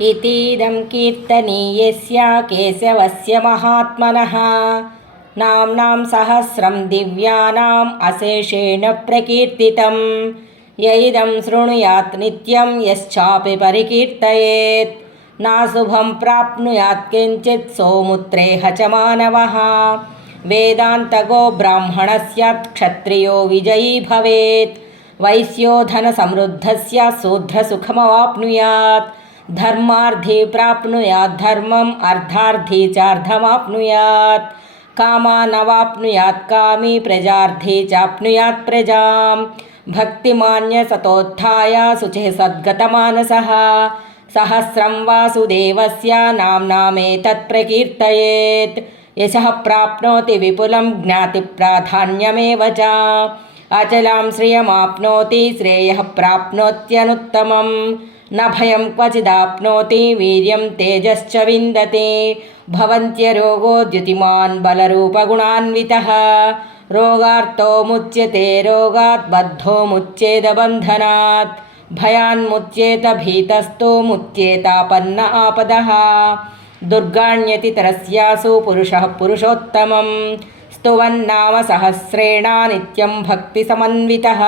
ఇతీదం కీర్తనీయస్య కేశవస్య మహాత్మన. నామ్నాం సహస్రం దివ్యానాం అశేషేణ ప్రకీర్తితం. యైదం శృణుయాత్ నిత్యం యశ్చాపి పరికీర్తయేత్. నాశుభం ప్రాప్నుయాత్ కించిత్ సోముత్రేహ చ మానవ. వేదాంతగో బ్రాహ్మణ సత్ క్షత్రియో విజయీ భవేత్. వైశ్యోధన సమృద్ధస్య శూద్రసుఖమవాప్నుయాత్ धर्मार्थी प्राप्नुयात्, धर्मम् अर्थार्थी चार्धमाप्नुयात्, कामानवाप्नुयात्, कामी प्रजार्थी चाप्नुयात् प्रजां भक्तिमान्यसतोत्थाय शुचिः सद्गतमानसः। सहस्रं वासुदेवस्य नाम्नामेतत् प्रकीर्तयेत्। यशः प्राप्नोति विपुलं ज्ञातिप्राधान्यमेव च। अचलां श्रियमाप्नोति श्रेयः प्राप्नोत्यनुत्तमं न भयं क्वचिदाप्नोति, वीर्यं तेजश्च विन्दते। भवन्त्यरोगो द्युतिमान् बलरूपगुणान्वितः। रोगार्तो मुच्यते, रोगात् बद्धो मुच्येदबन्धनात् भयान्मुच्येत भीतस्तो मुच्येतापन्न आपदः। दुर्गाण्यतितरस्यासु पुरुषः पुरुषोत्तमं स्तुवन्नाम सहस्रेण नित्यं भक्तिसमन्वितः।